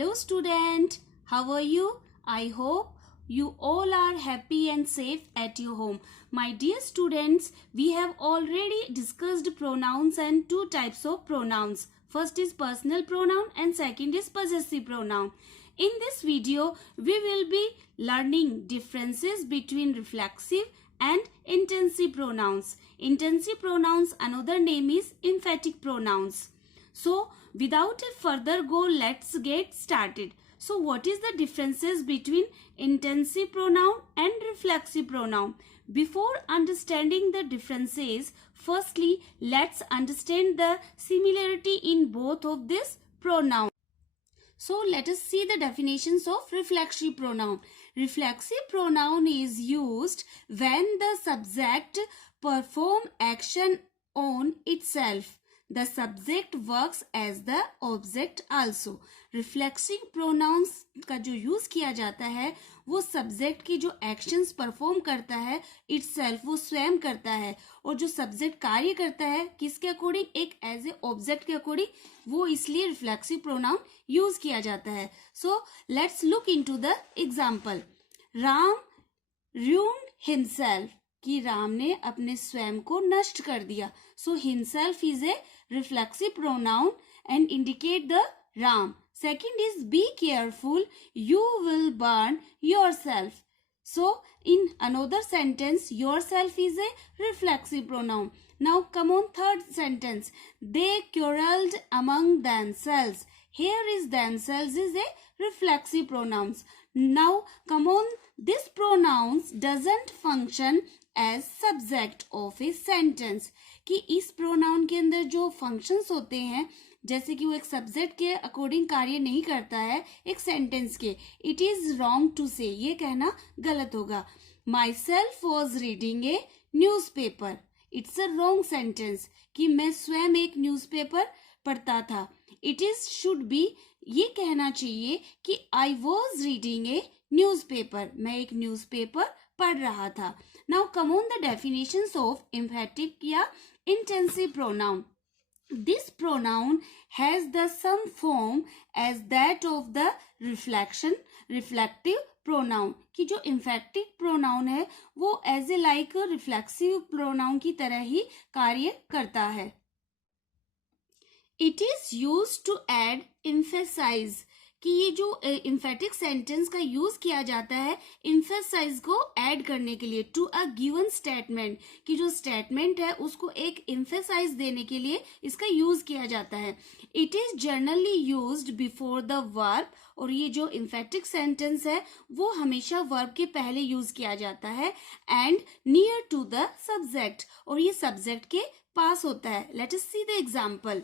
Hello student, how are you? I hope you all are happy and safe at your home. My dear students, we have already discussed pronouns and two types of pronouns. First is personal pronoun and second is possessive pronoun. In this video, we will be learning differences between reflexive and intensive pronouns. Intensive pronouns, another name is emphatic pronouns. So, without a further go, let's get started. So, what is the differences between intensive pronoun and reflexive pronoun? Before understanding the differences, firstly, let's understand the similarity in both of these pronouns. So, let us see the definitions of reflexive pronoun. Reflexive pronoun is used when the subject performs action on itself. The subject works as the object also. Reflexive pronouns का जो use किया जाता है वो subject की जो actions perform करता है itself, वो स्वयं करता है, और जो सब्जेक्ट कार्य करता है किसके अकॉर्डिंग, एक एज ए ऑब्जेक्ट के अकॉर्डिंग, वो इसलिए रिफ्लेक्सिव प्रोनाउन यूज किया जाता है. So let's look into the example. Ram ruined himself, कि राम ने अपने स्वयं को नष्ट कर दिया. सो himself is a reflexive pronoun and indicate the Ram. Second is be careful, you will burn yourself. So in another sentence, yourself is a reflexive pronoun. Now come on third sentence. They quarreled among themselves. Here is themselves is a reflexive pronouns. Now come on, this pronouns doesn't function as subject of a sentence. कि इस pronoun के अंदर जो functions होते हैं, जैसे कि वो एक सब्जेक्ट के अकॉर्डिंग कार्य नहीं करता है एक सेंटेंस के. इट इज रॉन्ग टू से, ये कहना गलत होगा. My self was reading A news paper. It's a wrong sentence कि मैं स्वयं एक न्यूज पेपर पढ़ता था. इट इज शुड बी, ये कहना चाहिए कि I was reading A news paper, मैं एक न्यूज पेपर पढ़ रहा था. Now come on the definitions of emphatic या intensive pronoun. This pronoun has the same form as that of the reflective pronoun. कि जो emphatic pronoun है वो as a like reflexive pronoun की तरह ही कार्य करता है. It is used to add emphasize, कि ये जो emphatic सेंटेंस का यूज किया जाता है emphasize को ऐड करने के लिए, टू अ गिवन स्टेटमेंट, कि जो स्टेटमेंट है उसको एक emphasize देने के लिए इसका यूज किया जाता है. It is generally used before the verb, और ये जो emphatic सेंटेंस है वो हमेशा वर्ब के पहले यूज किया जाता है. And near to the subject, और ये सब्जेक्ट के पास होता है. Let us see the example.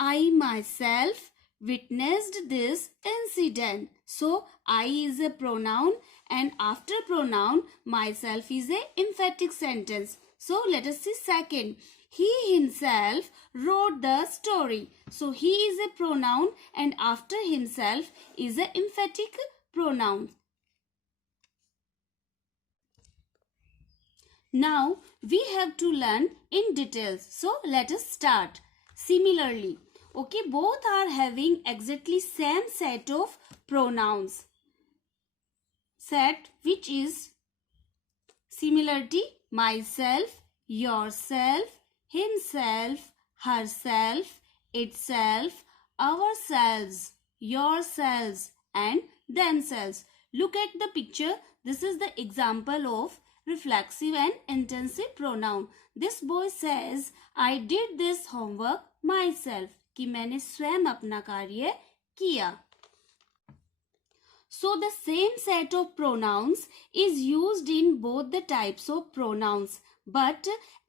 I myself witnessed this incident. So I is a pronoun and after pronoun myself is a emphatic sentence. So let us see second. He himself wrote the story. So he is a pronoun and after himself is a emphatic pronoun. Now we have to learn in details. So let us start. Similarly, okay, both are having exactly same set of pronouns. Set which is similarity: myself, yourself, himself, herself, itself, ourselves, yourselves and themselves. Look at the picture. This is the example of reflexive and intensive pronoun. This boy says, I did this homework myself, कि मैंने स्वयं अपना कार्य किया. So the same set of pronouns is used in both the types of pronouns, but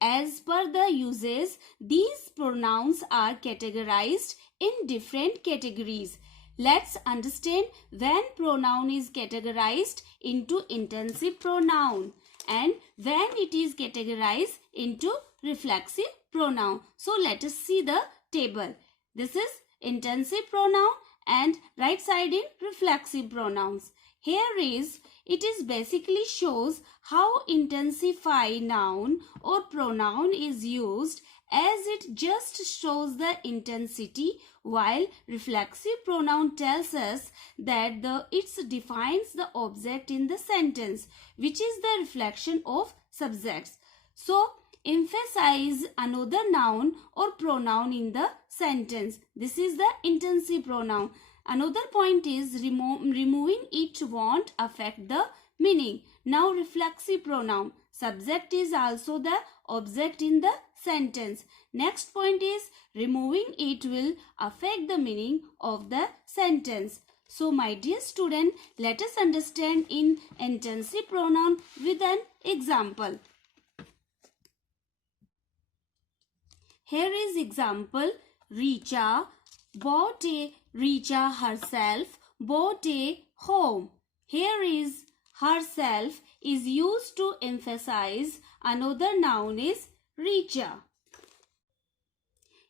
as per the uses, these pronouns are categorized in different categories. Let's understand when pronoun is categorized into intensive pronoun and when it is categorized into reflexive pronoun. So let us see the table. This is intensive pronoun and right side in reflexive pronouns. Here is, it is basically shows how intensify noun or pronoun is used, as it just shows the intensity while reflexive pronoun tells us that it defines the object in the sentence, which is the reflection of subjects. So, emphasize another noun or pronoun in the sentence. This is the intensive pronoun. Another point is removing it won't affect the meaning. Now, reflexive pronoun. Subject is also the object in the sentence. Next point is removing it will affect the meaning of the sentence. So, my dear student, let us understand in intensive pronoun with an example. Here is example. Richa herself bought a home. Here is herself is used to emphasize another noun is Richa.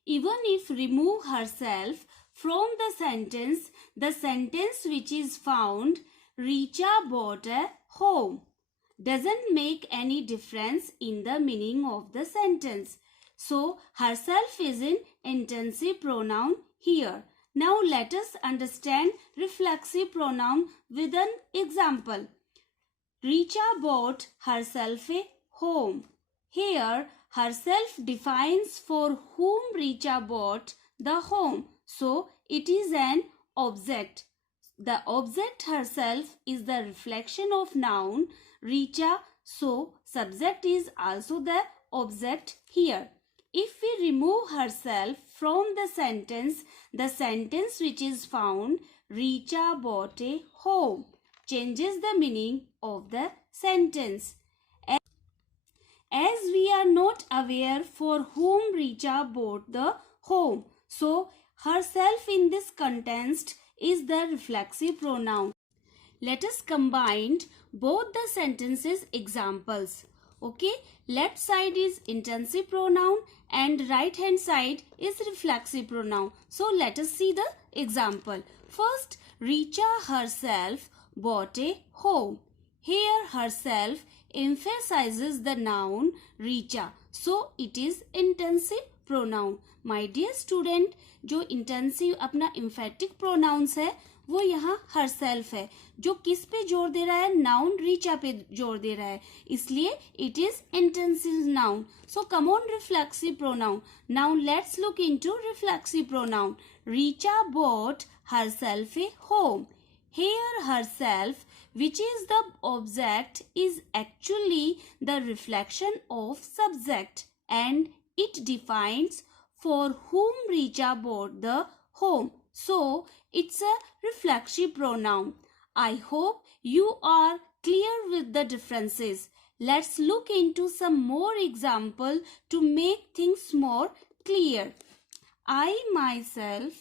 Even if remove herself from the sentence which is found Richa bought a home doesn't make any difference in the meaning of the sentence. So, herself is an intensive pronoun here. Now, let us understand reflexive pronoun with an example. Richa bought herself a home. Here, herself defines for whom Richa bought the home. So, it is an object. The object herself is the reflection of noun Richa. So, subject is also the object here. If we remove herself from the sentence which is found Richa bought a home changes the meaning of the sentence. As we are not aware for whom Richa bought the home, so herself in this context is the reflexive pronoun. Let us combine both the sentences examples. Okay, left side is intensive pronoun and right hand side is reflexive pronoun. So let us see the example. First, Richa herself bought a home. Here herself emphasizes the noun Richa. So it is intensive pronoun. My dear student, जो intensive अपना emphatic pronouns है वो यहाँ herself है, जो किस पे जोर दे रहा है, noun Richa पे जोर दे रहा है, इसलिए it is intensive noun. So come on reflexive pronoun. Now let's look into reflexive pronoun. Richa bought herself a home. Here herself, which is the object, is actually the reflection of subject and it defines for whom Richa bought the home. So, it's a reflexive pronoun. I hope you are clear with the differences. Let's look into some more example to make things more clear. I myself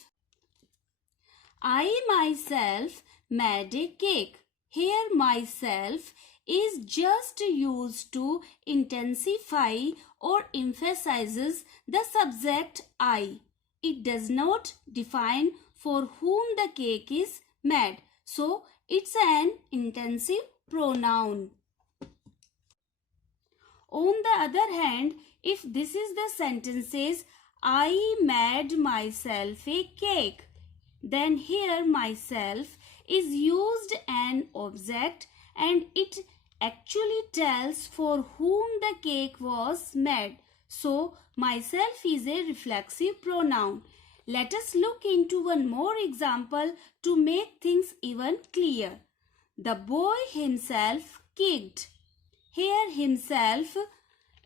made a cake. Here myself is just used to intensify or emphasizes the subject I. It does not define for whom the cake is made. So, it's an intensive pronoun. On the other hand, if this is the sentences, I made myself a cake, then here myself is used an object and it actually tells for whom the cake was made. So, myself is a reflexive pronoun. Let us look into one more example to make things even clear. The boy himself kicked. Here himself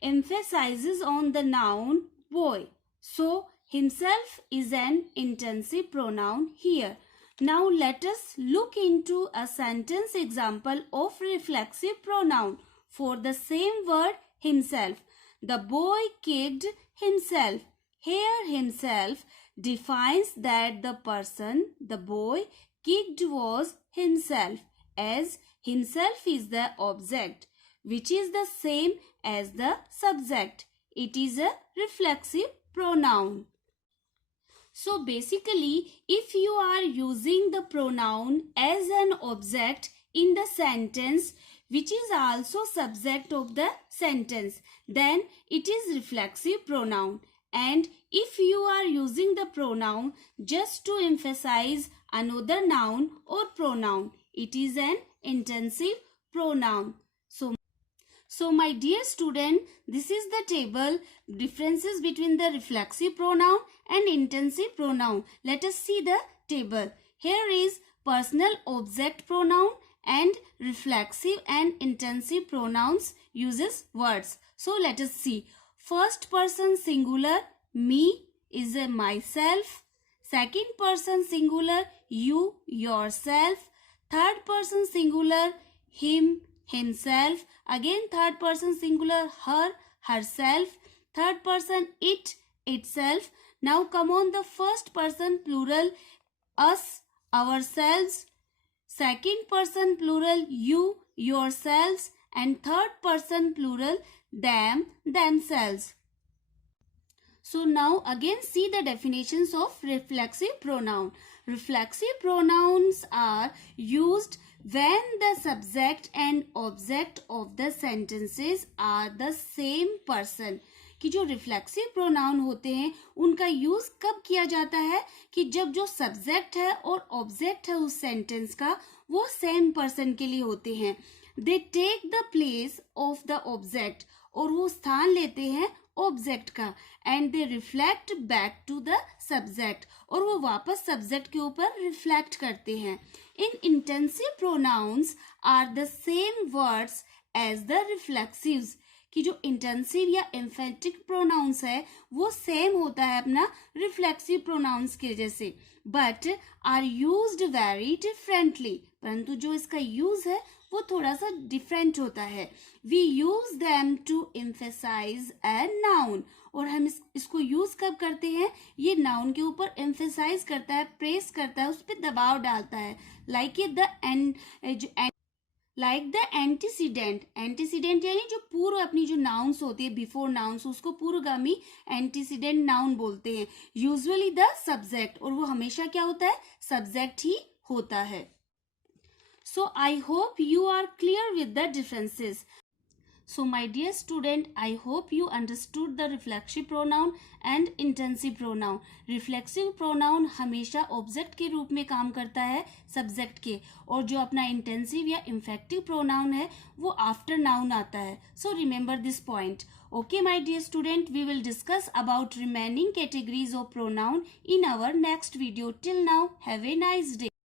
emphasizes on the noun boy. So, himself is an intensive pronoun here. Now, let us look into a sentence example of reflexive pronoun for the same word himself. The boy kicked himself. Here himself defines that the person the boy kicked was himself, as himself is the object, which is the same as the subject. It is a reflexive pronoun. So basically, if you are using the pronoun as an object in the sentence, which is also subject of the sentence, then it is reflexive pronoun. And if you are using the pronoun just to emphasize another noun or pronoun, it is an intensive pronoun. So my dear student, this is the table differences between the reflexive pronoun and intensive pronoun. Let us see the table. Here is personal object pronoun and reflexive and intensive pronouns uses words. So let us see. First person singular, me is a myself. Second person singular, you, yourself. Third person singular, him, himself. Again third person singular, her, herself. Third person it, itself. Now come on the first person plural, us, ourselves. Second person plural, you, yourselves. And third person plural, them, themselves. So now again see the definitions of reflexive pronoun. Reflexive pronouns are used when the subject and object of the sentences are the same person. कि जो reflexive pronoun होते हैं उनका use कब किया जाता है कि जब जो सब्जेक्ट है और ऑब्जेक्ट है उस सेंटेंस का वो सेम पर्सन के लिए होते हैं. They take the place of the object, और वो स्थान लेते हैं ऑब्जेक्ट का. And they reflect back to the subject, और वो वापस सब्जेक्ट के ऊपर रिफ्लेक्ट करते हैं. इन intensive pronouns are the same words as the reflexives, कि जो इंटेंसिव या एम्फेटिक प्रोनाउंस है वो सेम होता है अपना रिफ्लेक्सिव प्रोनाउंस के जैसे, but are used very differently, परंतु जो इसका यूज है वो थोड़ा सा डिफरेंट होता है. We use them to emphasise a noun, और हम इसको यूज कब करते हैं, ये नाउन के ऊपर एम्फेसाइज करता है, प्रेस करता है, उस पर दबाव डालता है. Like the antecedent. एंटीसीडेंट यानी जो पूर्व, अपनी जो नाउन्स होती है बिफोर नाउन्स, उसको पूर्वगामी एंटीसीडेंट नाउन बोलते हैं. यूजुअली द सब्जेक्ट, और वो हमेशा क्या होता है, सब्जेक्ट ही होता है. So I hope you are clear with the differences. So my dear student, I hope you understood the reflexive pronoun and intensive pronoun. Reflexive pronoun हमेशा ऑब्जेक्ट के रूप में काम करता है सब्जेक्ट के, और जो अपना intensive या inflective pronoun है वो after noun आता है. So remember this point. Okay my dear student, we will discuss about remaining categories of pronoun in our next video. Till now, have a nice day.